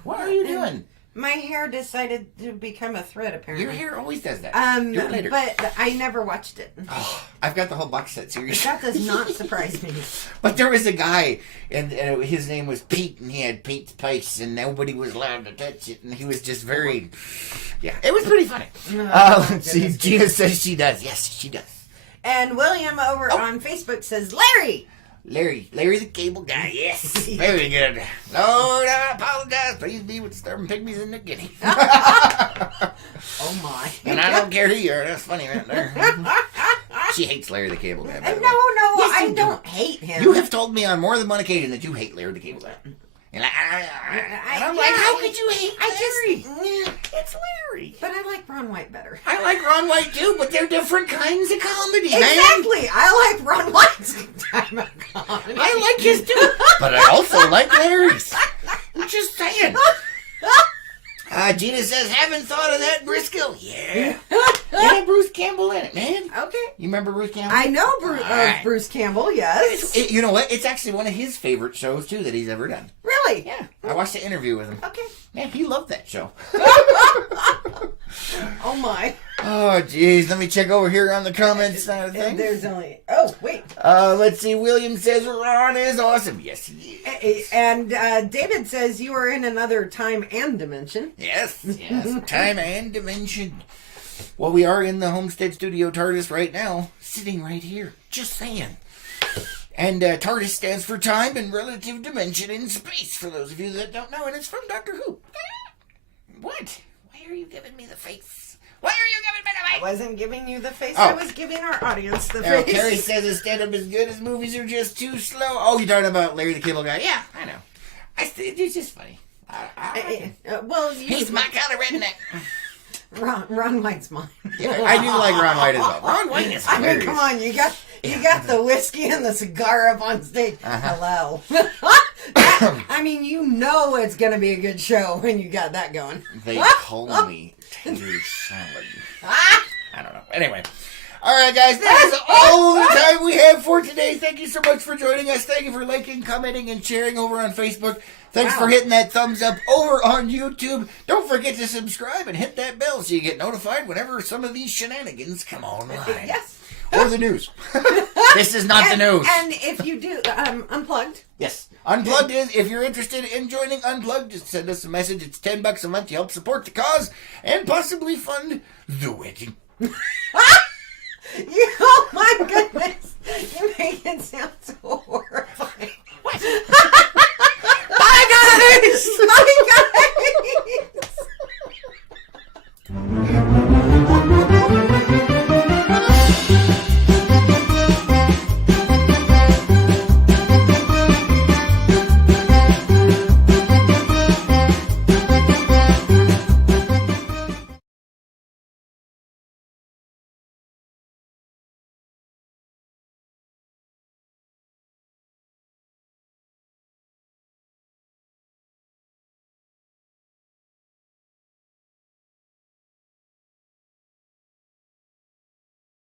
What are you doing? My hair decided to become a thread, apparently. Your hair always does that. Do it later. But I never watched it. Oh, I've got the whole box set series. That does not surprise me. But there was a guy, and his name was Pete, and he had Pete's Place, and nobody was allowed to touch it, and he was just very... Yeah, it was pretty funny. Let's see, Gina says she does. Yes, she does. And William over on Facebook says, Larry the cable guy, yes. Very good. Lord, I apologize. Please be with starving pygmies in New Guinea. Oh, my. And I don't care who you are. That's funny right there. She hates Larry the Cable Guy, by the way. No, yes, I don't hate him. You have told me on more than one occasion that you hate Larry the Cable Guy. And I'm like, how could you hate Larry? It's Larry. But I like Ron White better. I like Ron White too, but they're different kinds of comedy, exactly. man. I like Ron White's time of comedy. I like his too, but I also like Larry's. I'm just saying. Gina says, haven't thought of that, Briscoe. Yeah. It had Bruce Campbell in it, man. Okay. You remember Bruce Campbell? I know Bruce Campbell, yes. You know what? It's actually one of his favorite shows, too, that he's ever done. Really? Yeah. I watched the interview with him. Okay. Man, he loved that show. Oh, my. Oh, jeez. Let me check over here on the comments side of things. There's only... Oh, wait. Let's see. William says Ron is awesome. Yes, he is. And David says you are in another time and dimension. Yes. Time and dimension. Well, we are in the Homestead Studio TARDIS right now. Sitting right here. Just saying. And TARDIS stands for Time and Relative Dimension in Space, for those of you that don't know. And it's from Doctor Who. What? Why are you giving me the face? Why are you giving me the face? I wasn't giving you the face. I was giving our audience the face. Carrie says his stand-up is good. His movies are just too slow. Oh, you're talking about Larry the Cable Guy. Yeah, I know. It's just funny. He's my kind of redneck. Ron White's mine. Yeah, I do like Ron White as well. Ron White is hilarious. Come on, you got the whiskey and the cigar up on stage. Hello. I mean, you know it's going to be a good show when you got that going. They call me Tater Salad. I don't know. Anyway. All right, guys, that is all the time we have for today. Thank you so much for joining us. Thank you for liking, commenting, and sharing over on Facebook. Thanks for hitting that thumbs up over on YouTube. Don't forget to subscribe and hit that bell so you get notified whenever some of these shenanigans come online. Yes. Or the news. This is not the news. And if you do, Unplugged. Yes. Unplugged is, if you're interested in joining Unplugged, just send us a message. It's $10 a month to help support the cause and possibly fund the wedding. Oh my goodness. You make it sound so